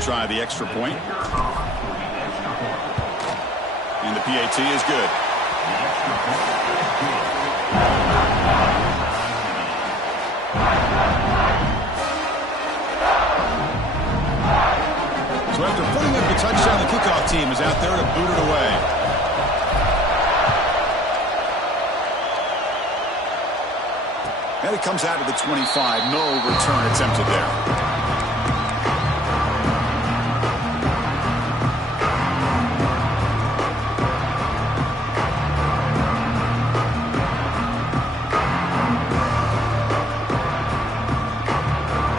to try the extra point. And the PAT is good. So after putting up the touchdown, the kickoff team is out there to boot it away. And it comes out to the 25. No return attempted there.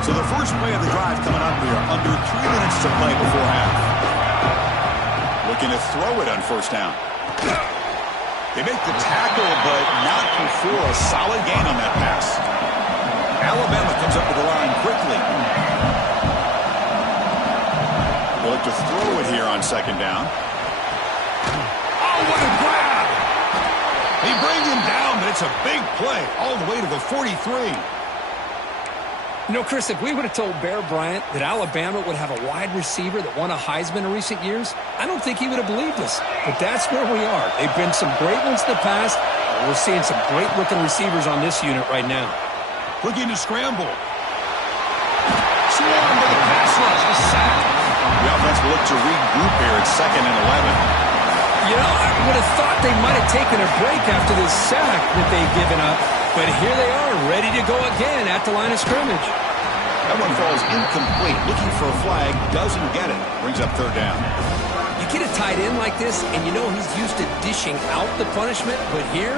So the first play of the drive coming up here. Under 3 minutes to play before half. Looking to throw it on first down. They make the tackle, but not before a solid gain on that pass. Alabama comes up to the line quickly. They'll look to throw it here on second down. Oh, what a grab! They bring him down, but it's a big play all the way to the 43. You know, Chris, if we would have told Bear Bryant that Alabama would have a wide receiver that won a Heisman in recent years, I don't think he would have believed us. But that's where we are. They've been some great ones in the past, and we're seeing some great-looking receivers on this unit right now. Looking to scramble. Swarmed by the pass rush. A sack. The offense will look to regroup here at 2nd and 11. You know, I would have thought they might have taken a break after this sack that they've given up. But here they are, ready to go again at the line of scrimmage. That one falls incomplete. Looking for a flag, doesn't get it. Brings up 3rd down. You get a tight end like this, and you know he's used to dishing out the punishment. But here,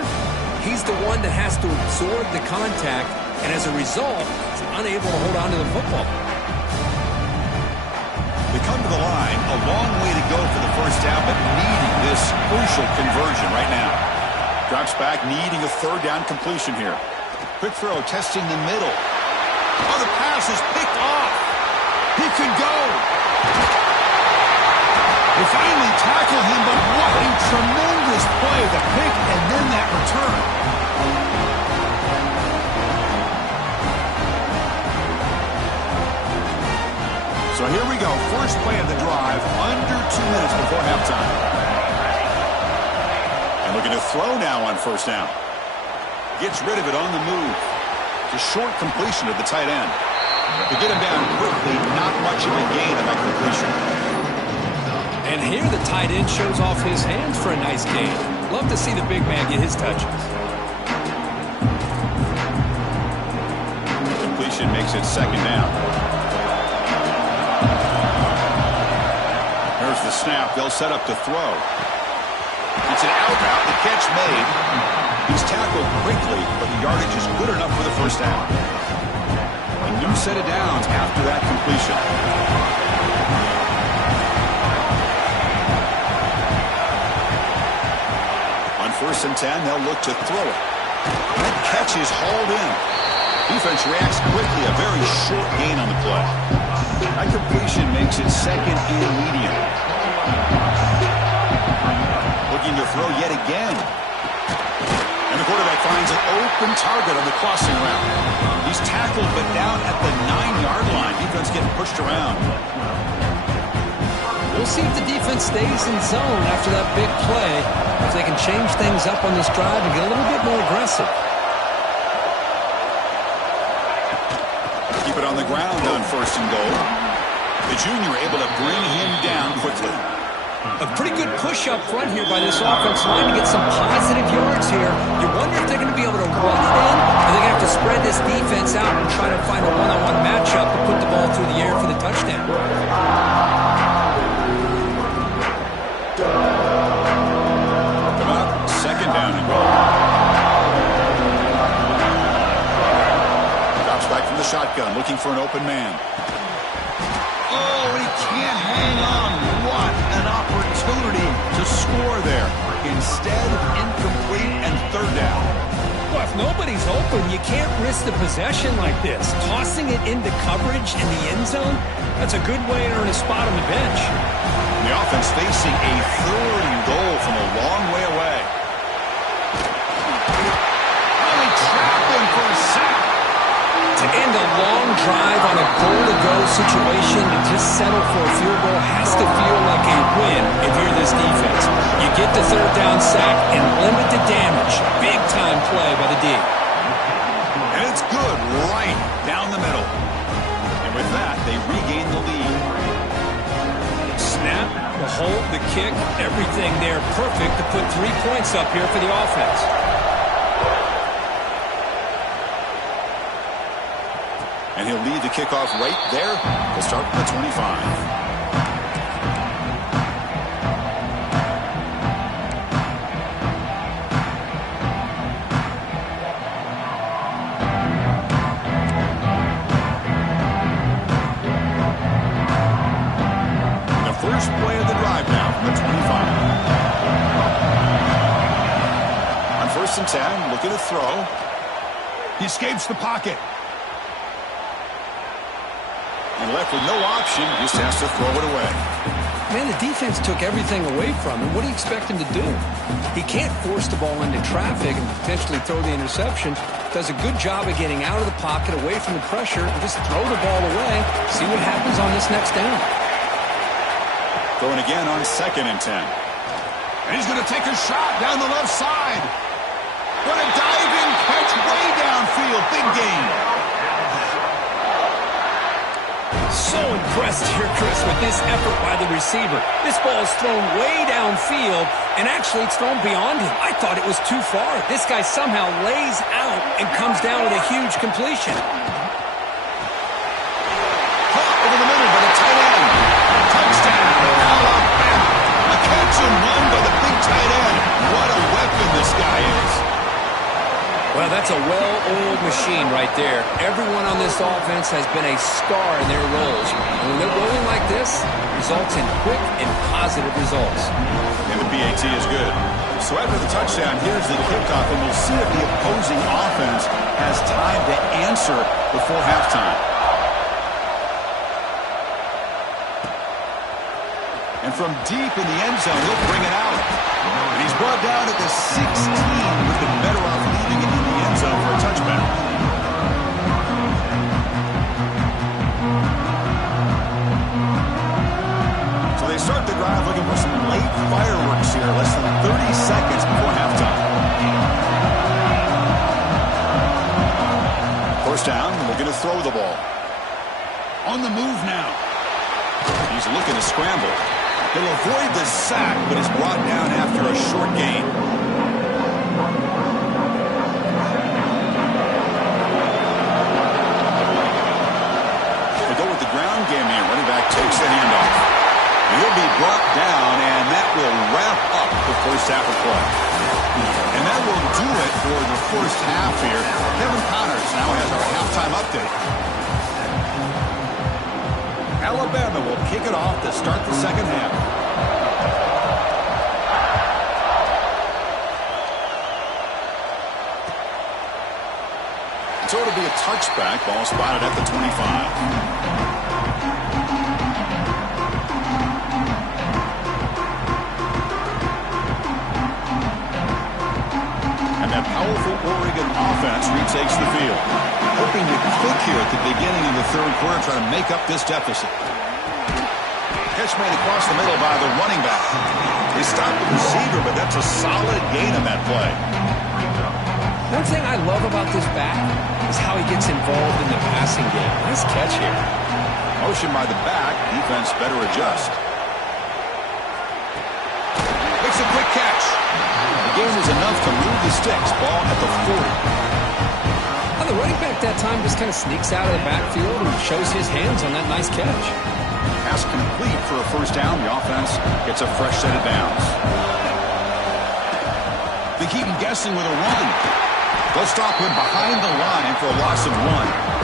he's the one that has to absorb the contact. And as a result, he's unable to hold on to the football. They come to the line. A long way to go for the first down, but needing this crucial conversion right now. Drops back, needing a 3rd down completion here. Quick throw, testing the middle. Oh, the pass is picked off. He could go. They finally tackle him, but what a tremendous play. The pick and then that return. So here we go. First play of the drive, under 2 minutes before halftime. Looking to throw now on first down. Gets rid of it on the move. It's a short completion to the tight end. To get him down quickly, not much of a gain on that completion. And here the tight end shows off his hands for a nice gain. Love to see the big man get his touches. Completion makes it 2nd down. Here's the snap. They'll set up to throw. It's an out route. The catch made. He's tackled quickly, but the yardage is good enough for the first down. A new set of downs after that completion. On 1st and 10, they'll look to throw it. That catch is hauled in. Defense reacts quickly. A very short gain on the play. That completion makes it 2nd and medium. Looking to throw yet again. And the quarterback finds an open target on the crossing route. He's tackled but down at the 9-yard line. Defense getting pushed around. We'll see if the defense stays in zone after that big play. If they can change things up on this drive and get a little bit more aggressive. Keep it on the ground on 1st and goal. The junior able to bring him down quickly. A pretty good push up front here by this offensive line to get some positive yards here. You wonder if they're going to be able to run it in, or they're going to have to spread this defense out and try to find a one-on-one matchup to put the ball through the air for the touchdown. Come up, 2nd down and goal. Drops back from the shotgun, looking for an open man. Oh, he can't hang on. What an opportunity to score there. Instead, incomplete and 3rd down. Well, if nobody's open, you can't risk the possession like this. Tossing it into coverage in the end zone, that's a good way to earn a spot on the bench. The offense facing a 3rd and goal from a long way away. Oh, they trapped him for a sack. To end a long drive on a goal-to-go situation, the just settle for a field goal has to feel like a win if you're this defense. You get the third down sack and limit the damage. Big-time play by the D. And it's good right down the middle. And with that, they regain the lead. Snap, the hold, the kick, everything there perfect to put 3 points up here for the offense. And he'll lead the kickoff right there. We'll start from the 25. First play of the drive now from the 25. On 1st and 10, looking to throw. He escapes the pocket. And left with no option, just has to throw it away. Man, the defense took everything away from him. What do you expect him to do? He can't force the ball into traffic and potentially throw the interception. Does a good job of getting out of the pocket, away from the pressure, and just throw the ball away. See what happens on this next down. Going again on 2nd and 10. And he's going to take a shot down the left side. What a diving catch way downfield. Big gain. So impressed here, Chris, with this effort by the receiver. This ball is thrown way downfield, and actually it's thrown beyond him. I thought it was too far. This guy somehow lays out and comes down with a huge completion. Caught over the middle by the tight end. Touchdown, Alabama. A catch and run by the big tight end. What a weapon this guy is. Well, that's a well-oiled machine right there. Everyone on this offense has been a star in their roles. And when they're rolling like this, results in quick and positive results. And the PAT is good. So after the touchdown, here's the kickoff, and we'll see if the opposing offense has time to answer before halftime. And from deep in the end zone, he'll bring it out. And he's brought down at the 16. We've been better off leaving it in the end zone for a touchback. So they start the drive looking for some late fireworks here, less than 30 seconds before halftime. First down, looking to throw the ball. On the move now. He's looking to scramble. He'll avoid the sack, but is brought down after a short gain. They go with the ground game here. Running back takes the handoff. He'll be brought down, and that will wrap up the first half of play. And that will do it for the first half here. Kevin Connors now has our halftime update. Alabama will kick it off to start the second half. So it'll be a touchback. Ball spotted at the 25. And that powerful Oregon offense retakes the field. Hoping to click here at the beginning of the third quarter, trying to make up this deficit. Catch made across the middle by the running back. They stopped the receiver, but that's a solid gain on that play. One thing I love about this back is how he gets involved in the passing game. Nice catch here. Motion by the back. Defense better adjust. Makes a quick catch. The gain is enough to move the sticks. Ball at the 40. The running back that time just kind of sneaks out of the backfield and shows his hands on that nice catch. Pass complete for a first down. The offense gets a fresh set of downs. They keep him guessing with a run. They'll stop him behind the line for a loss of 1.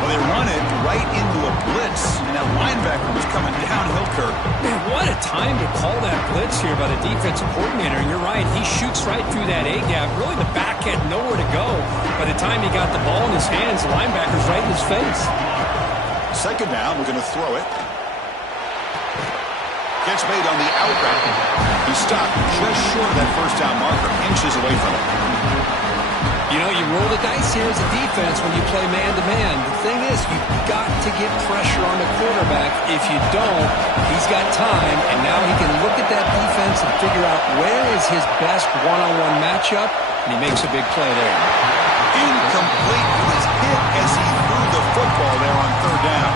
Well, they run it right into a blitz, and that linebacker was coming downhill, Kirk. Man, what a time to call that blitz here by the defensive coordinator. And you're right, he shoots right through that A-gap. Really, the back had nowhere to go. By the time he got the ball in his hands, the linebacker's right in his face. Second down, we're going to throw it. Catch made on the out route. He stopped just short of that first down marker, inches away from it. You know, you roll the dice here as a defense when you play man-to-man. The thing is, you've got to get pressure on the quarterback. If you don't, he's got time, and now he can look at that defense and figure out where is his best one-on-one matchup, and he makes a big play there. Incomplete. He was hit as he threw the football there on third down.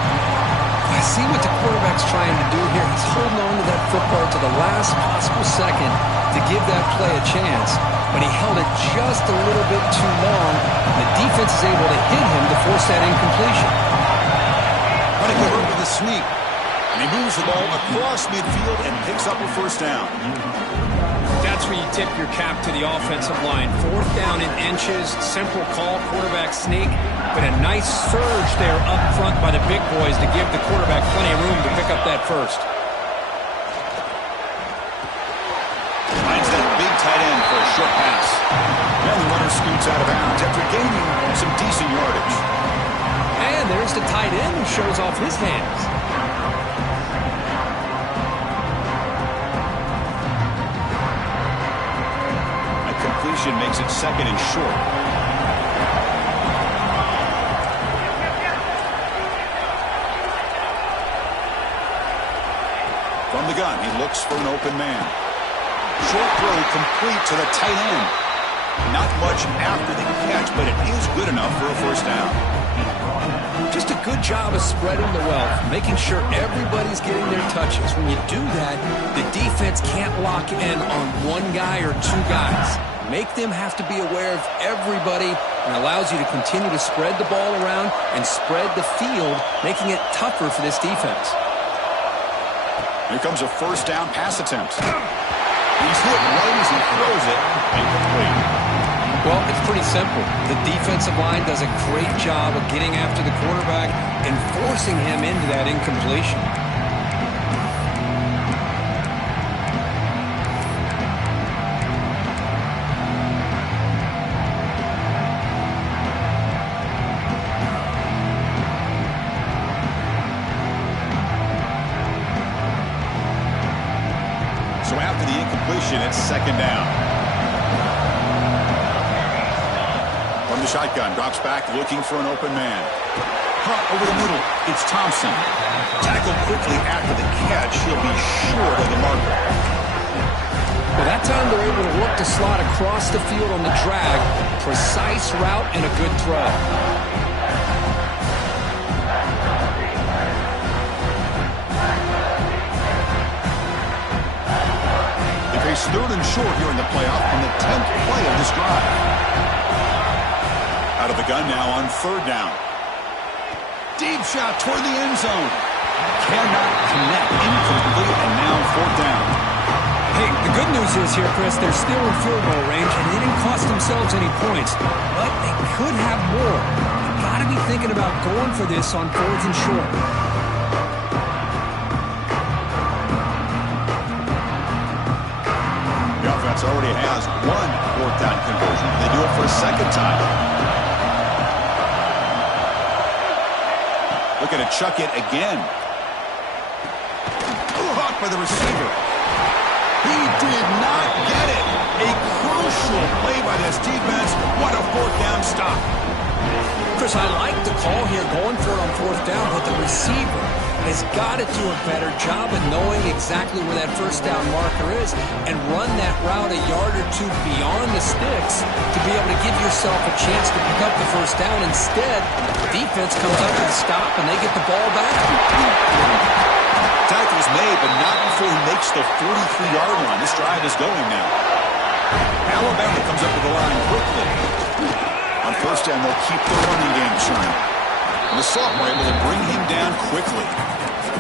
I see what the quarterback's trying to do here. He's holding on to that football to the last possible second to give that play a chance. But he held it just a little bit too long. The defense is able to hit him to force that incompletion. Running good with the sweep. And he moves the ball across midfield and picks up a first down. That's where you tip your cap to the offensive line. Fourth down in inches, simple call, quarterback sneak, but a nice surge there up front by the big boys to give the quarterback plenty of room to pick up that first. Finds that big tight end for a short pass. And the runner scoots out of bounds after gaining some decent yardage. And there's the tight end who shows off his hands. Completion makes it second and short. From the gun, he looks for an open man. Short throw complete to the tight end. Not much after the catch, but it is good enough for a first down. Just a good job of spreading the wealth, making sure everybody's getting their touches. When you do that, the defense can't lock in on one guy or two guys. Make them have to be aware of everybody and allows you to continue to spread the ball around and spread the field, making it tougher for this defense. Here comes a first down pass attempt. He's hit right as he throws it. Incomplete. Well, it's pretty simple. The defensive line does a great job of getting after the quarterback and forcing him into that incompletion. So after the incompletion, it's second down. From the shotgun, drops back looking for an open man. Hunt over the middle. It's Thompson. Tackled quickly after the catch. He'll be short of the marker. Well, that time they're able to work the slot across the field on the drag. Precise route and a good throw. It's third and short here in the playoff on the 10th play of this drive. Out of the gun now on third down. Deep shot toward the end zone. Cannot connect. Incomplete, and now fourth down. Hey, the good news is here, Chris, they're still in field goal range, and they didn't cost themselves any points. But they could have more. You've got to be thinking about going for this on fourth and short. Already has one fourth down conversion. They do it for a second time. Looking to chuck it again. Caught by the receiver. He did not get it. A crucial play by this defense. What a fourth down stop. Chris, I like the call here, going for it on fourth down, but the receiver has got to do a better job of knowing exactly where that first down marker is and run that route a yard or two beyond the sticks to be able to give yourself a chance to pick up the first down. Instead, the defense comes up with a stop and they get the ball back. Tackle's made, but not before he makes the 43-yard line. This drive is going now. Alabama comes up to the line quickly. On first down, they'll keep the running game churning. And the sophomore able to bring him down quickly.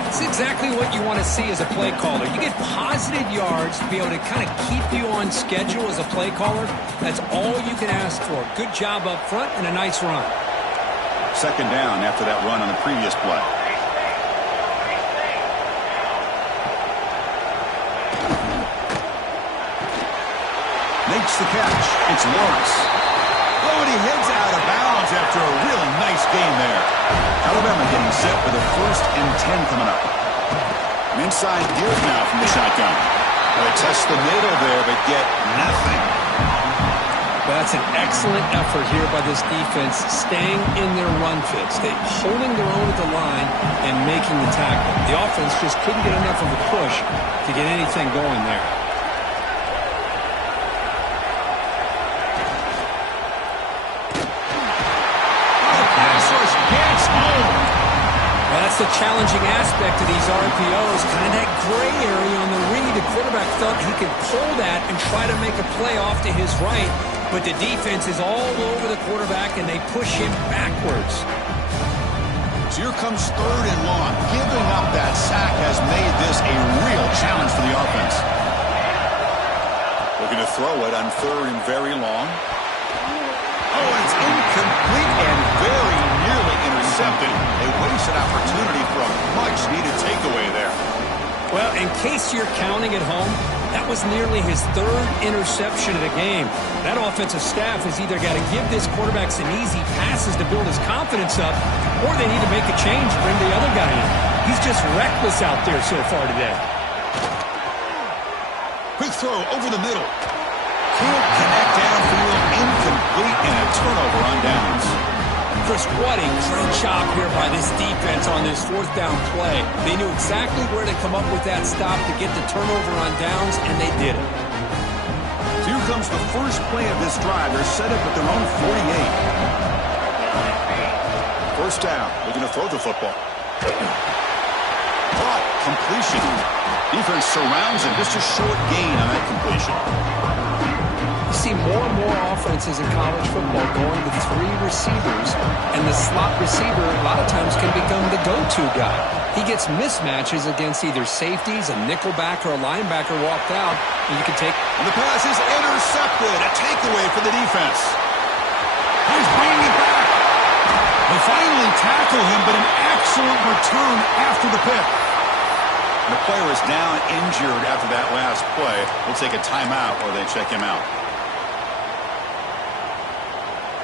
It's exactly what you want to see as a play caller. You get positive yards to be able to kind of keep you on schedule as a play caller. That's all you can ask for. Good job up front and a nice run. Second down after that run on the previous play. Makes the catch. It's Lawrence. Oh, and he heads out of bounds after a really nice gain there. Alabama getting set for the 1st and 10 coming up. An inside give now from the shotgun. They test the middle there, but get nothing. That's an excellent effort here by this defense, staying in their run fits. They holding their own at the line and making the tackle. The offense just couldn't get enough of a push to get anything going there. The pass rush gets home. Well, that's the challenging aspect of these RPOs. Kind of that gray area on the read. The quarterback felt he could pull that and try to make a play off to his right. But the defense is all over the quarterback, and they push him backwards. So here comes 3rd and long. Giving up that sack has made this a real challenge for the offense. Looking to throw it on 3rd and very long. Oh, it's incomplete and very nearly intercepted. A wasted opportunity for a much-needed takeaway there. Well, in case you're counting at home, that was nearly his 3rd interception of the game. That offensive staff has either got to give this quarterback some easy passes to build his confidence up, or they need to make a change, bring the other guy in. He's just reckless out there so far today. Quick throw over the middle. Can't connect downfield, incomplete, and a turnover on downs. Chris, what a great job here by this defense on this 4th down play. They knew exactly where to come up with that stop to get the turnover on downs, and they did it. So here comes the first play of this drive. They're set up at their own 48. First down. Looking to throw the football. Caught. Completion. Defense surrounds him. Just a short gain on that completion. You see more and more offenses in college football going to 3 receivers, and the slot receiver a lot of times can become the go-to guy. He gets mismatches against either safeties, a nickelback, or a linebacker walked out, and you can take... And the pass is intercepted. A takeaway for the defense. He's bringing it back. They finally tackle him, but an excellent return after the pick. The player is down injured after that last play. We'll take a timeout or they check him out.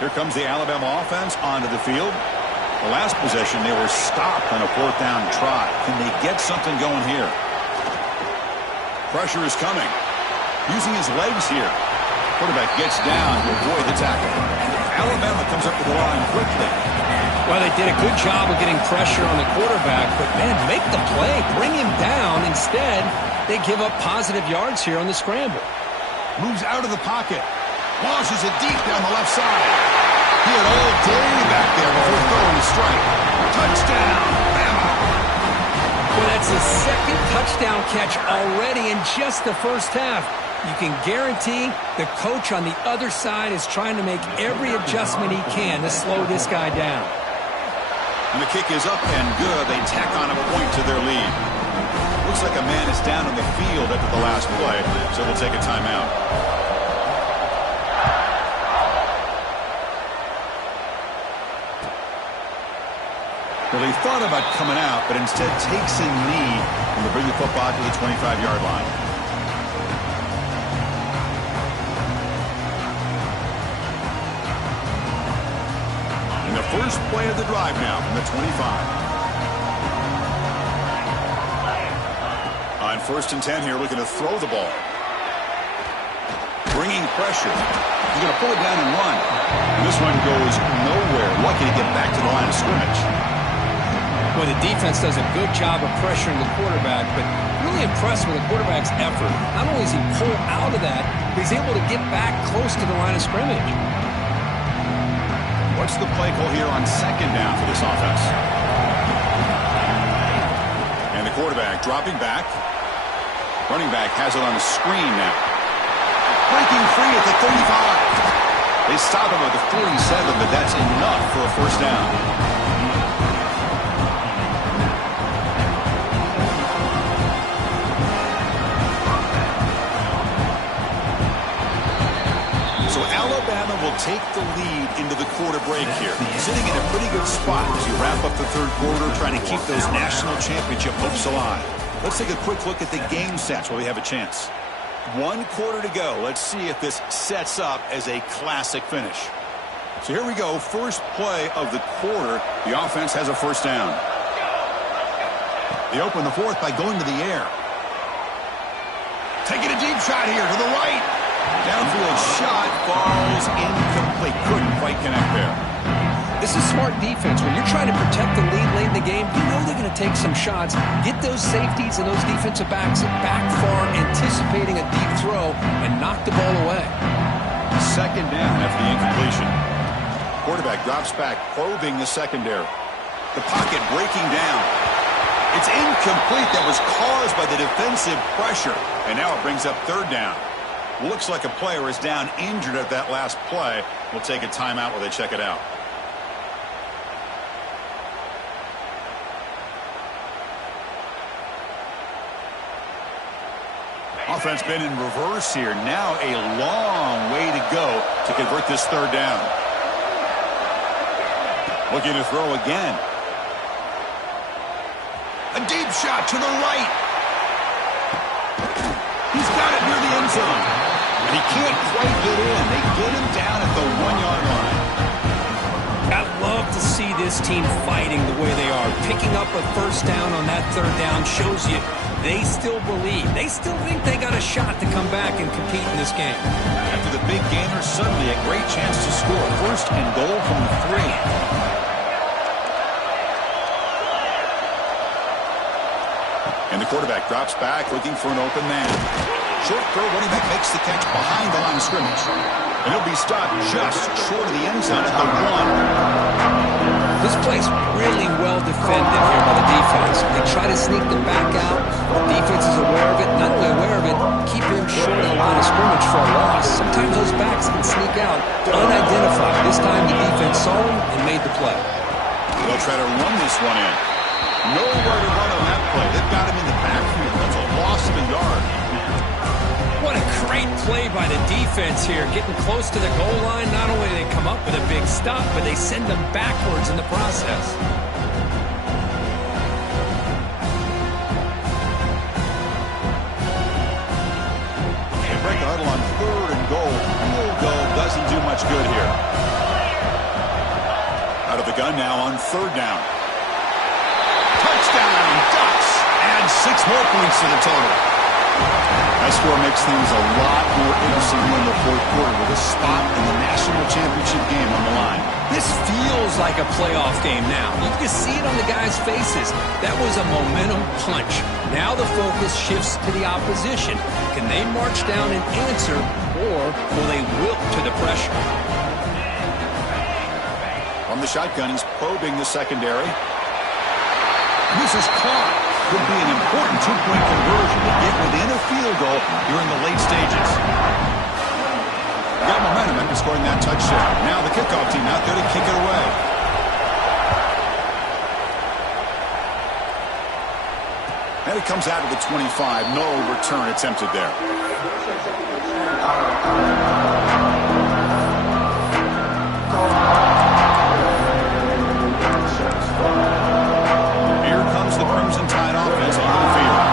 Here comes the Alabama offense onto the field. The last possession, they were stopped on a 4th down try. Can they get something going here? Pressure is coming. Using his legs here. Quarterback gets down to avoid the tackle. Alabama comes up with the line quickly. Well, they did a good job of getting pressure on the quarterback, but, man, make the play. Bring him down. Instead, they give up positive yards here on the scramble. Moves out of the pocket. Launches it deep down the left side. He had all day back there before throwing the strike. Touchdown, Bama. Well, that's his 2nd touchdown catch already in just the first half. You can guarantee the coach on the other side is trying to make every adjustment he can to slow this guy down. And the kick is up and good. They tack on a point to their lead. Looks like a man is down on the field after the last play, so we'll take a timeout. Well, he thought about coming out, but instead takes a knee and will bring the football to the 25-yard line. And the first play of the drive now from the 25. On 1st and 10 here, looking to throw the ball. Bringing pressure. He's going to pull it down and run. And this one goes nowhere. Lucky to get back to the line of scrimmage. Well, the defense does a good job of pressuring the quarterback, but really impressed with the quarterback's effort. Not only does he pull out of that, but he's able to get back close to the line of scrimmage. What's the play call here on 2nd down for this offense? And the quarterback dropping back. Running back has it on the screen now. Breaking free at the 35. They stop him at the 47, but that's enough for a first down. Alabama will take the lead into the quarter break here. Sitting in a pretty good spot as you wrap up the 3rd quarter, trying to keep those national championship hopes alive. Let's take a quick look at the game stats while we have a chance. 1 quarter to go. Let's see if this sets up as a classic finish. So here we go. First play of the quarter. The offense has a first down. They open the 4th by going to the air. Taking a deep shot here to the right. Downfield shot falls incomplete. Couldn't quite connect there. This is smart defense. When you're trying to protect the lead late in the game, you know they're going to take some shots, get those safeties and those defensive backs back far, anticipating a deep throw, and knock the ball away. Second down after the incompletion. Quarterback drops back, probing the secondary. The pocket breaking down. It's incomplete. That was caused by the defensive pressure. And now it brings up third down. Looks like a player is down injured at that last play. We'll take a timeout while they check it out. Offense been in reverse here. Now a long way to go to convert this third down. Looking to throw again. A deep shot to the right. He's got it near the end zone. And he can't quite get in. They get him down at the 1-yard line. I love to see this team fighting the way they are. Picking up a first down on that third down shows you they still believe. They still think they got a shot to come back and compete in this game. After the big gainer, suddenly a great chance to score. First and goal from the 3. And the quarterback drops back, looking for an open man. Short throw, running back makes the catch behind the line of scrimmage. And he'll be stopped just short of the end zone at the 1. This play's really well defended here by the defense. They try to sneak them back out. The defense is aware of it. Not only aware of it, keep him short of the line of scrimmage for a loss. Sometimes those backs can sneak out unidentified. This time the defense saw him and made the play. They'll try to run this one in. Nowhere to run on that play. They've got him in the backfield. That's a loss of a yard. What a great play by the defense here. Getting close to the goal line, not only do they come up with a big stop, but they send them backwards in the process. They break the huddle on third and goal. Field goal doesn't do much good here. Out of the gun now on third down. Touchdown, Ducks. And 6 more points to the total. That score makes things a lot more interesting in the fourth quarter with a spot in the national championship game on the line. This feels like a playoff game now. You can see it on the guys' faces. That was a momentum punch. Now the focus shifts to the opposition. Can they march down and answer, or will they wilt to the pressure? From the shotgun, he's probing the secondary. This is caught. Could be an important 2-point conversion to get within a field goal during the late stages. Got momentum after scoring that touchdown. Now the kickoff team out there to kick it away. And it comes out of the 25. No return attempted there. The Crimson Tide offense on the field.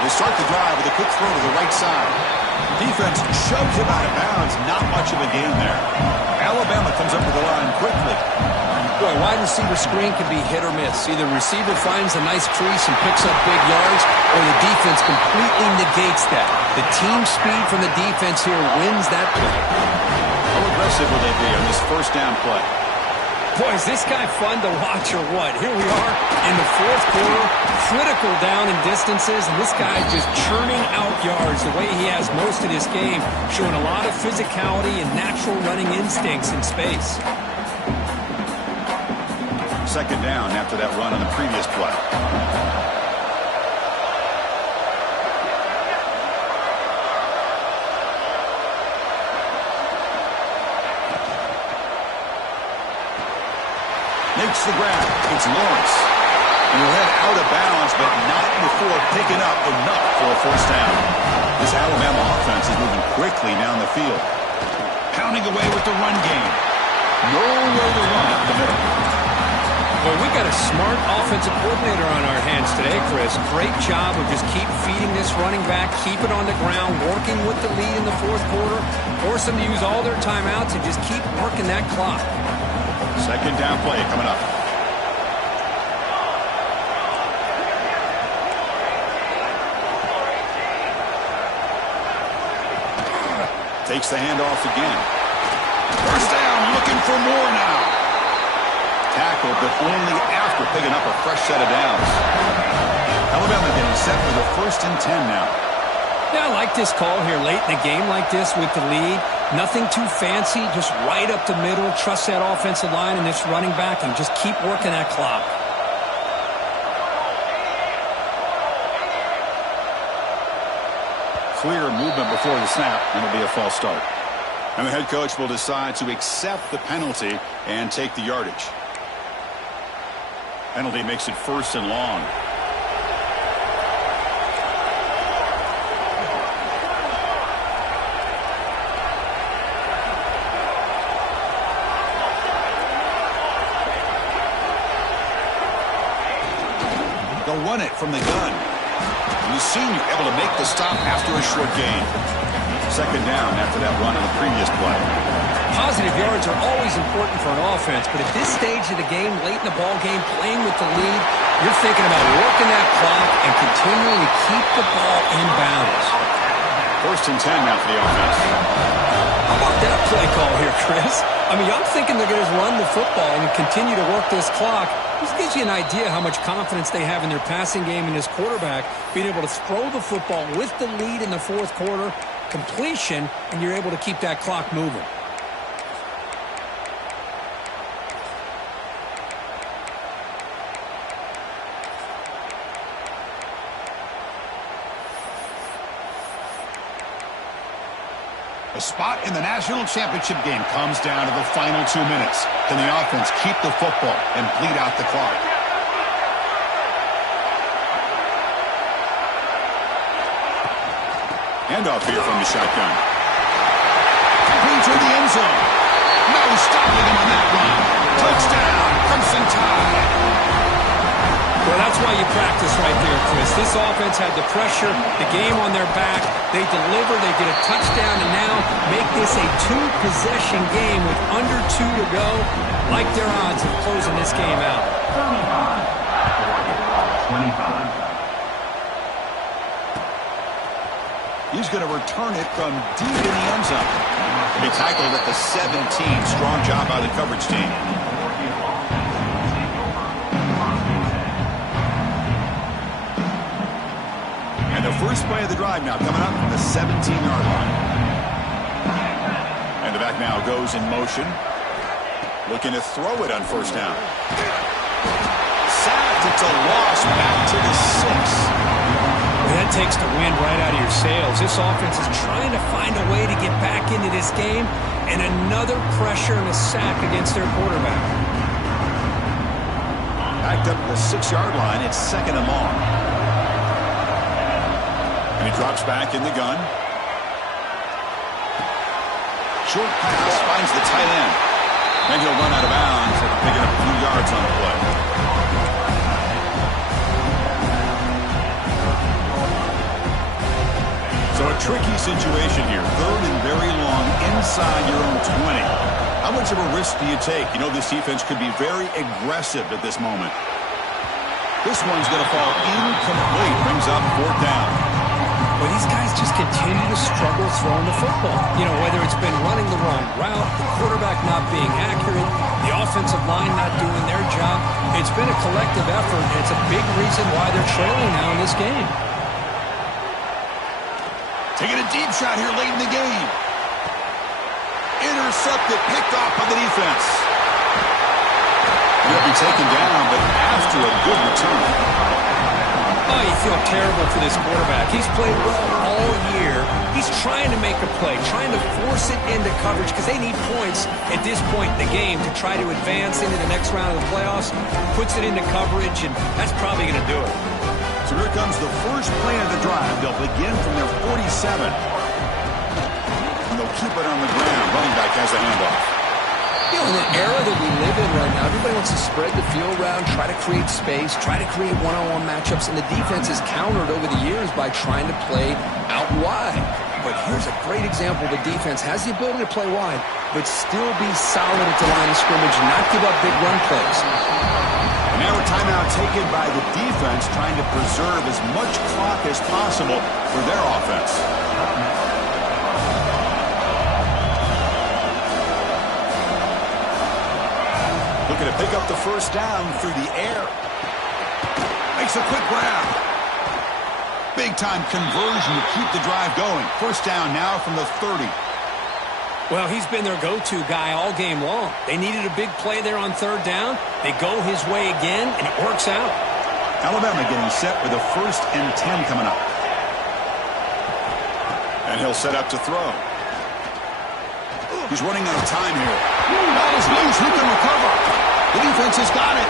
They start the drive with a quick throw to the right side. Defense shoves him out of bounds. Not much of a gain there. Alabama comes up with the line quickly. Boy, wide receiver screen can be hit or miss. Either receiver finds a nice crease and picks up big yards, or the defense completely negates that. The team speed from the defense here wins that play. How aggressive will they be on this first down play? Boy, is this guy fun to watch or what? Here we are in the fourth quarter, critical down in distances, and this guy just churning out yards the way he has most of this game, showing a lot of physicality and natural running instincts in space. Second down after that run on the previous play. Makes the grab. It's Lawrence. And he'll head out of bounds, but not before picking up enough for a first down. This Alabama offense is moving quickly down the field. Pounding away with the run game. Nowhere to run up the middle. Well, we got a smart offensive coordinator on our hands today, Chris. Great job of just keep feeding this running back, keep it on the ground, working with the lead in the fourth quarter, force them to use all their timeouts and just keep working that clock. Second down play coming up. Takes the handoff again. First down, looking for more now. Tackle, but only after picking up a fresh set of downs. Alabama getting set for the 1st and 10 now. Yeah, I like this call here late in the game like this with the lead. Nothing too fancy, just right up the middle. Trust that offensive line and this running back and just keep working that clock. Clear movement before the snap, and it'll be a false start. And the head coach will decide to accept the penalty and take the yardage. Penalty makes it 1st and long. They'll run it from the gun. And the senior able to make the stop after a short gain. 2nd down after that run on the previous play. Positive yards are always important for an offense, but at this stage of the game, late in the ball game, playing with the lead, you're thinking about working that clock and continuing to keep the ball in bounds. 1st and 10 now for the offense. How about that play call here, Chris? I mean, I'm thinking they're going to run the football and continue to work this clock. This gives you an idea how much confidence they have in their passing game and this quarterback being able to throw the football with the lead in the 4th quarter, completion, and you're able to keep that clock moving. A spot in the national championship game comes down to the final 2 minutes. Can the offense keep the football and bleed out the clock? Handoff here from the shotgun. Complete to the end zone. No stopping him on that run. Touchdown, Crimson Tide. Well, that's why you practice right there, Chris. This offense had the pressure, the game on their back. They deliver, they get a touchdown, and now make this a 2-possession game with under 2 to go. Like their odds of closing this game out. 25. He's going to return it from deep in the end zone. He tackled at the 17. Strong job by the coverage team. And the first play of the drive now coming up from the 17-yard line. And the back now goes in motion. Looking to throw it on 1st down. Sacked. It's a loss back to the 6. That takes the wind right out of your sails. This offense is trying to find a way to get back into this game, and another pressure and a sack against their quarterback. Backed up the 6-yard line. It's 2nd and long. And he drops back in the gun. Short pass finds the tight end. And he'll run out of bounds after picking up a few yards on the play. So a tricky situation here. 3rd and very long inside your own 20. How much of a risk do you take? You know this defense could be very aggressive at this moment. This one's going to fall incomplete. Brings up 4th down. Well, these guys just continue to struggle throwing the football. You know, whether it's been running the wrong route, the quarterback not being accurate, the offensive line not doing their job. It's been a collective effort. It's a big reason why they're trailing now in this game. Taking a deep shot here late in the game. Intercepted, picked off by the defense. He'll be taken down, but after a good return. Oh, you feel terrible for this quarterback. He's played well all year. He's trying to make a play, trying to force it into coverage because they need points at this point in the game to try to advance into the next round of the playoffs. Puts it into coverage, and that's probably going to do it. So here comes the first play of the drive. They'll begin from their 47. And they'll keep it on the ground. Running back has the handoff. You know, in the era that we live in right now, everybody wants to spread the field around, try to create space, try to create one-on-one matchups, and the defense is countered over the years by trying to play out wide. But here's a great example. The defense has the ability to play wide, but still be solid at the line of scrimmage and not give up big run plays. And now a timeout taken by the defense, trying to preserve as much clock as possible for their offense. Looking to pick up the first down through the air. Makes a quick grab. Big-time conversion to keep the drive going. First down now from the 30. Well, he's been their go-to guy all game long. They needed a big play there on third down. They go his way again, and it works out. Alabama getting set with a 1st and 10 coming up. And he'll set up to throw. He's running out of time here. Ball is loose. Who can recover? The defense has got it.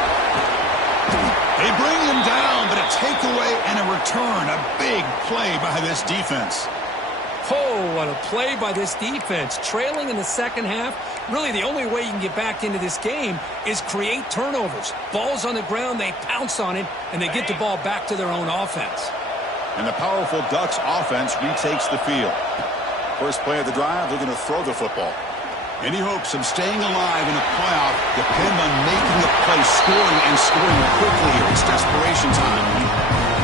They bring him down, but a takeaway and a return. A big play by this defense. Oh, what a play by this defense. Trailing in the second half, really the only way you can get back into this game is create turnovers. Ball's on the ground, they pounce on it, and they get the ball back to their own offense. And the powerful Ducks offense retakes the field. First play of the drive, they're going to throw the football. Any hopes of staying alive in a playoff depend on making a play, scoring and scoring quickly here. It's desperation time.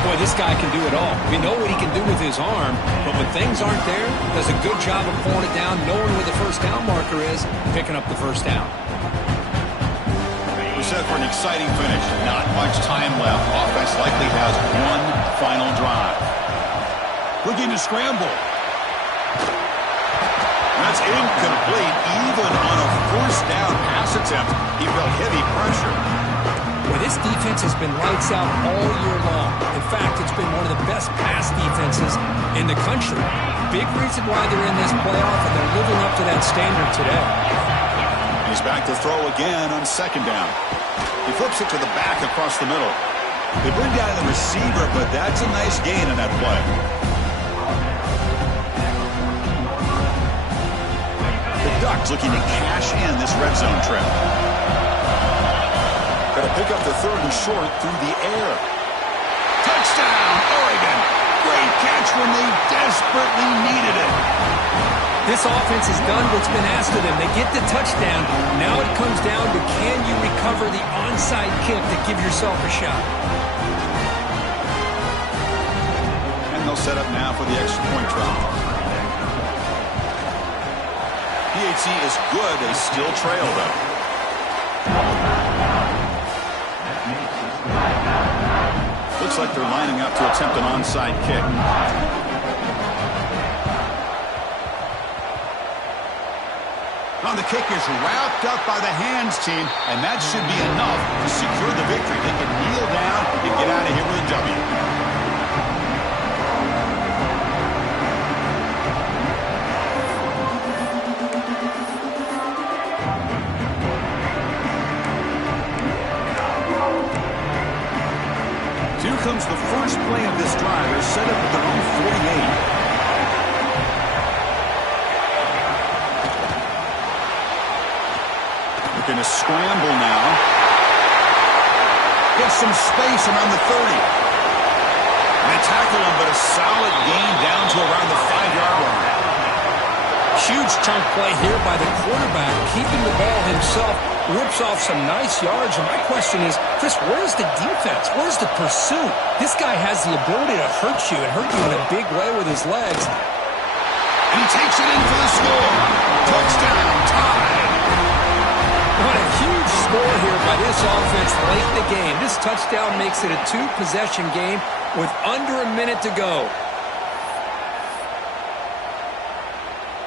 Boy, this guy can do it all. We know what he can do with his arm, but when things aren't there, does a good job of pulling it down, knowing where the first down marker is, picking up the first down. We're set for an exciting finish. Not much time left. Offense likely has one final drive. Looking to scramble. That's incomplete. Even on a first down pass attempt, he felt heavy pressure. Well, this defense has been lights out all year long. In fact, it's been one of the best pass defenses in the country. Big reason why they're in this playoff, and they're living up to that standard today. He's back to throw again on second down. He flips it to the back across the middle. They bring down the receiver, but that's a nice gain on that play. The Ducks looking to cash in this red zone trip. Got to pick up the 3rd and short through the air. Touchdown, Oregon. Great catch when they desperately needed it. This offense has done what's been asked of them. They get the touchdown. Now it comes down to, can you recover the onside kick to give yourself a shot? And they'll set up now for the extra point try. PAT is good. They still trail, though. Looks like they're lining up to attempt an onside kick. The kick is wrapped up by the hands team, and that should be enough to secure the victory. They can kneel down and get out of here with a W. Here comes the first play of this drive. They're set up at their own 48. Going to scramble now. Gets some space around the 30. And they tackle him, but a solid gain down to around the 5-yard line. Huge chunk play here by the quarterback, keeping the ball himself, rips off some nice yards. And my question is, Chris, where's the defense? Where's the pursuit? This guy has the ability to hurt you and hurt you in a big way with his legs. And he takes it in for the score. Touchdown, tie. What a huge score here by this offense late in the game. This touchdown makes it a 2-possession game with under a minute to go.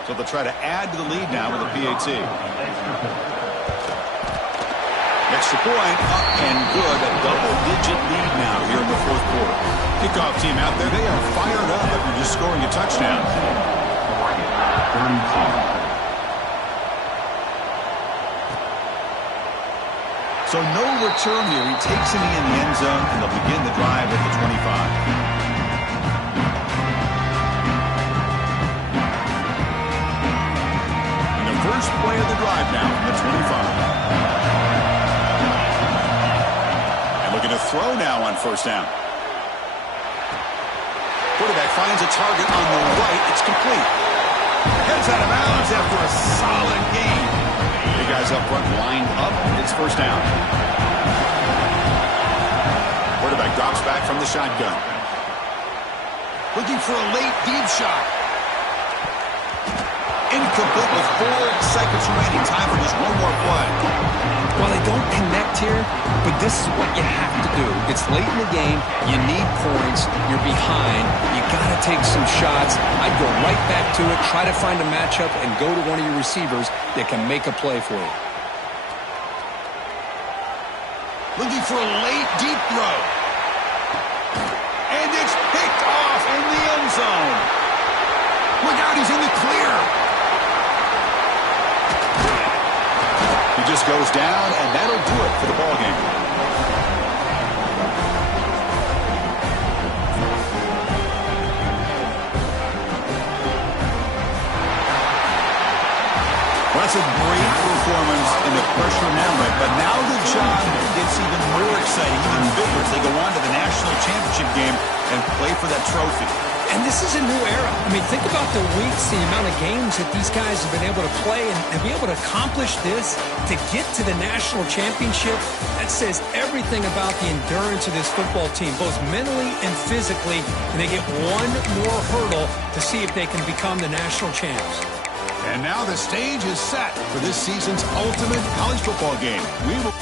So they'll try to add to the lead now with a PAT. Extra point, up and good. A double-digit lead now here in the 4th quarter. Kickoff team out there, they are fired up after just scoring a touchdown. So no return here. He takes it in the end zone, and they'll begin the drive at the 25. And the first play of the drive now from the 25. And looking to throw now on first down. Quarterback finds a target on the right. It's complete. Heads out of bounds after a solid game. Guys up front lined up. It's first down. Quarterback drops back from the shotgun. Looking for a late deep shot. incomplete with 4 seconds remaining. Time for just one more play. Well, they don't connect here, but this is what you have to do. It's late in the game. You need points. You're behind. You got to take some shots. I'd go right back to it, try to find a matchup, and go to one of your receivers that can make a play for you. Looking for a late, deep throw. And it's picked off in the end zone. Look out, he's in the clear. He just goes down, and that'll do it for the ballgame. Well, that's a great performance in the pressure moment, but now the job gets even more exciting, even bigger as they go on to the national championship game and play for that trophy. And this is a new era. I mean, think about the weeks, the amount of games that these guys have been able to play and be able to accomplish this, to get to the national championship. That says everything about the endurance of this football team, both mentally and physically. And they get one more hurdle to see if they can become the national champs. And now the stage is set for this season's ultimate college football game. We will